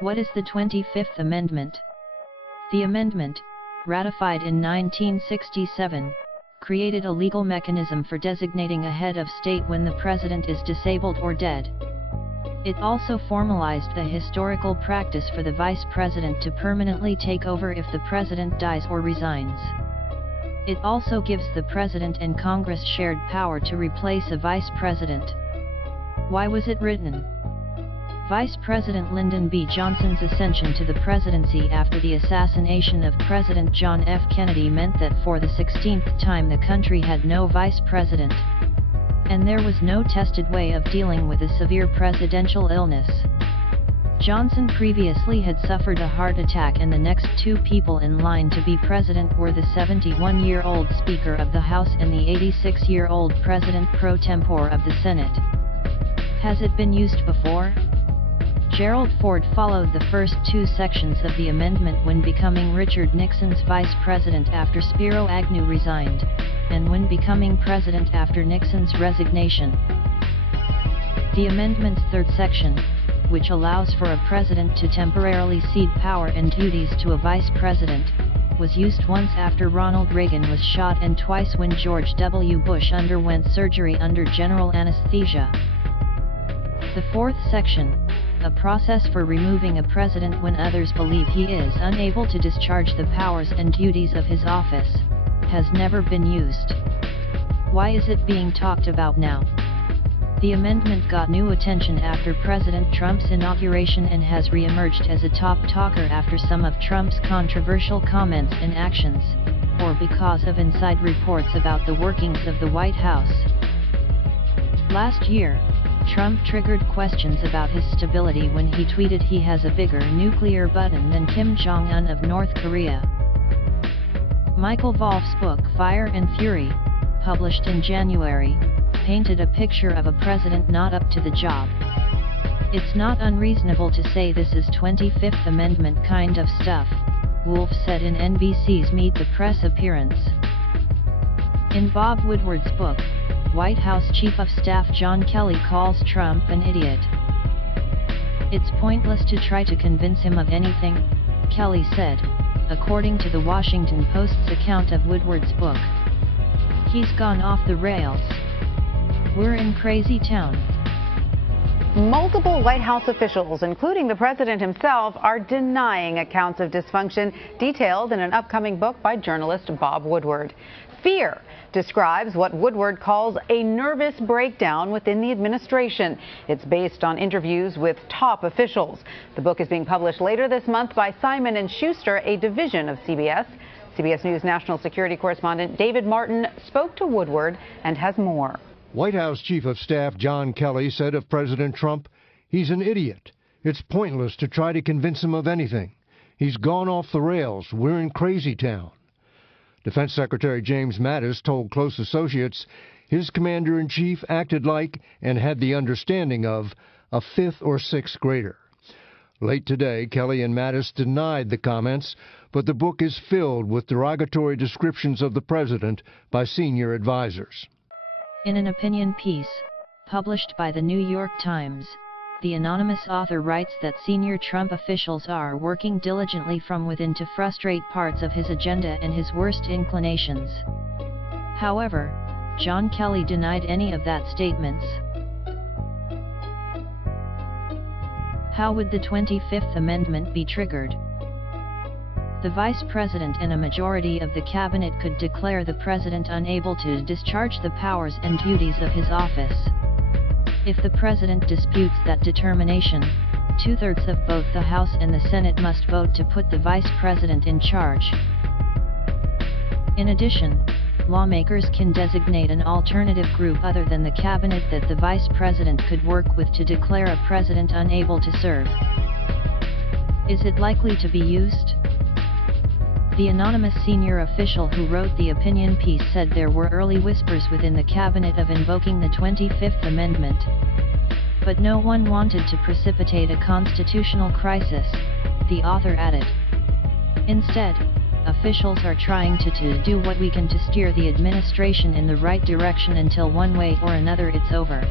What is the 25th Amendment? The amendment, ratified in 1967, created a legal mechanism for designating a head of state when the president is disabled or dead. It also formalized the historical practice for the vice president to permanently take over if the president dies or resigns. It also gives the president and Congress shared power to replace a vice president. Why was it written? Vice President Lyndon B. Johnson's ascension to the presidency after the assassination of President John F. Kennedy meant that for the 16th time the country had no vice president. And there was no tested way of dealing with a severe presidential illness. Johnson previously had suffered a heart attack, and the next two people in line to be president were the 71-year-old Speaker of the House and the 86-year-old President pro tempore of the Senate. Has it been used before? Gerald Ford followed the first two sections of the amendment when becoming Richard Nixon's vice president after Spiro Agnew resigned, and when becoming president after Nixon's resignation. The amendment's third section, which allows for a president to temporarily cede power and duties to a vice president, was used once after Ronald Reagan was shot and twice when George W. Bush underwent surgery under general anesthesia. The fourth section, a process for removing a president when others believe he is unable to discharge the powers and duties of his office, has never been used. Why is it being talked about now? The amendment got new attention after President Trump's inauguration and has re-emerged as a top talker after some of Trump's controversial comments and actions, or because of inside reports about the workings of the White House. Last year, Trump triggered questions about his stability when he tweeted he has a bigger nuclear button than Kim Jong-un of North Korea. Michael Wolff's book Fire and Fury, published in January, painted a picture of a president not up to the job. It's not unreasonable to say this is 25th Amendment kind of stuff, Wolff said in NBC's Meet the Press appearance. In Bob Woodward's book, White House Chief of Staff John Kelly calls Trump an idiot. It's pointless to try to convince him of anything, Kelly said, according to the Washington Post's account of Woodward's book. He's gone off the rails. We're in crazy town. Multiple White House officials, including the president himself, are denying accounts of dysfunction detailed in an upcoming book by journalist Bob Woodward. Fear describes what Woodward calls a nervous breakdown within the administration. It's based on interviews with top officials. The book is being published later this month by Simon & Schuster, a division of CBS. CBS News national security correspondent David Martin spoke to Woodward and has more. White House Chief of Staff John Kelly said of President Trump, "He's an idiot. It's pointless to try to convince him of anything. He's gone off the rails. We're in crazy town." Defense Secretary James Mattis told close associates his commander-in-chief acted like and had the understanding of a fifth or sixth grader. Late today, Kelly and Mattis denied the comments, but the book is filled with derogatory descriptions of the president by senior advisors. In an opinion piece, published by the New York Times, the anonymous author writes that senior Trump officials are working diligently from within to frustrate parts of his agenda and his worst inclinations. However, John Kelly denied any of that statements. How would the 25th Amendment be triggered? The vice president and a majority of the cabinet could declare the president unable to discharge the powers and duties of his office. If the president disputes that determination, 2/3 of both the House and the Senate must vote to put the vice president in charge. In addition, lawmakers can designate an alternative group other than the cabinet that the vice president could work with to declare a president unable to serve. Is it likely to be used? The anonymous senior official who wrote the opinion piece said there were early whispers within the cabinet of invoking the 25th Amendment. But no one wanted to precipitate a constitutional crisis, the author added. Instead, officials are trying to do what we can to steer the administration in the right direction until one way or another it's over.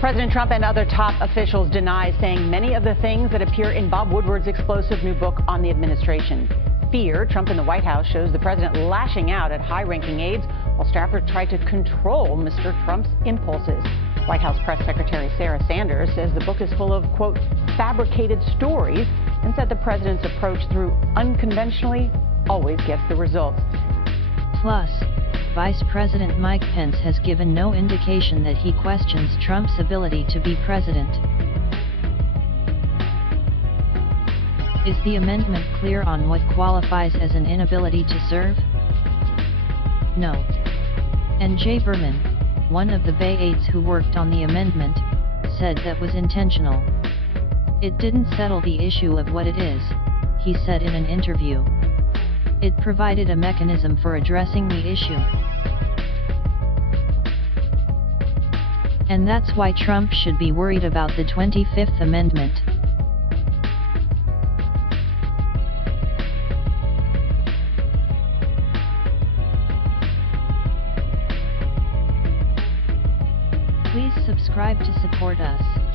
President Trump and other top officials deny saying many of the things that appear in Bob Woodward's explosive new book on the administration. Fear, Trump in the White House shows the president lashing out at high-ranking aides while staffers try to control Mr. Trump's impulses. White House Press Secretary Sarah Sanders says the book is full of, quote, fabricated stories, and said the president's approach through unconventionally always gets the results. Plus, Vice President Mike Pence has given no indication that he questions Trump's ability to be president. Is the amendment clear on what qualifies as an inability to serve? No. And Jay Berman, one of the Bay aides who worked on the amendment, said that was intentional. It didn't settle the issue of what it is, he said in an interview. It provided a mechanism for addressing the issue. And that's why Trump should be worried about the 25th Amendment. Please subscribe to support us.